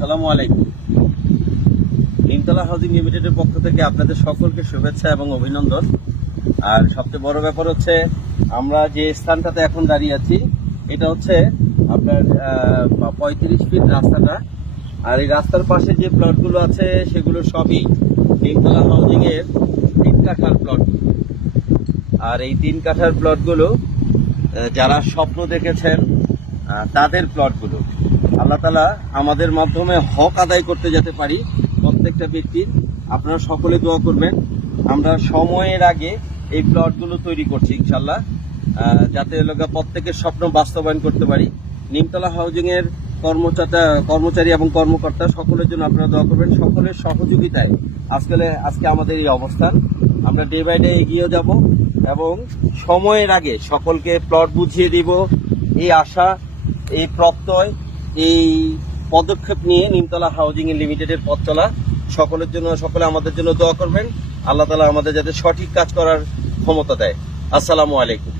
আসসালামু আলাইকুম। নিমতলা হাউজিং লিমিটেডের পক্ষ থেকে আপনাদের সকলকে শুভেচ্ছা এবং অভিনন্দন। আর সবচেয়ে বড় ব্যাপার হচ্ছে, আমরা যে স্থানটাতে এখন দাঁড়িয়ে আছি, এটা হচ্ছে আপনার পঁয়ত্রিশ ফিট রাস্তাটা। আর এই রাস্তার পাশে যে প্লটগুলো আছে, সেগুলো সবই নিমতলা হাউজিং এর তিন কাঠার প্লট। আর এই তিন কাঠার প্লটগুলো যারা স্বপ্ন দেখেছেন তাদের প্লটগুলো। আল্লাহ তালা আমাদের মাধ্যমে হক আদায় করতে যেতে পারি প্রত্যেকটা ব্যক্তির। আপনারা সকলে দোয়া করবেন। আমরা সময়ের আগে এই প্লটগুলো তৈরি করছি ইনশাল্লাহ যাতে এলাকা প্রত্যেকের স্বপ্ন বাস্তবায়ন করতে পারি। নিমতলা হাউজিং এর কর্মচাতা, কর্মচারী এবং কর্মকর্তা সকলের জন্য আপনারা দোয়া করবেন। সকলের সহযোগিতায় আজকে আজকে আমাদের এই অবস্থান। আমরা ডে বাই ডে এগিয়ে যাব এবং সময়ের আগে সকলকে প্লট বুঝিয়ে দিব। এই আশা, এই প্রত্যয় এই পদক্ষেপ নিয়ে নিমতলা হাউজিং লিমিটেডের পথ চলা। সকলের জন্য, সকলে আমাদের জন্য দোয়া করবেন। আল্লাহ তালা আমাদের যাতে সঠিক কাজ করার ক্ষমতা দেয়। আসসালামু আলাইকুম।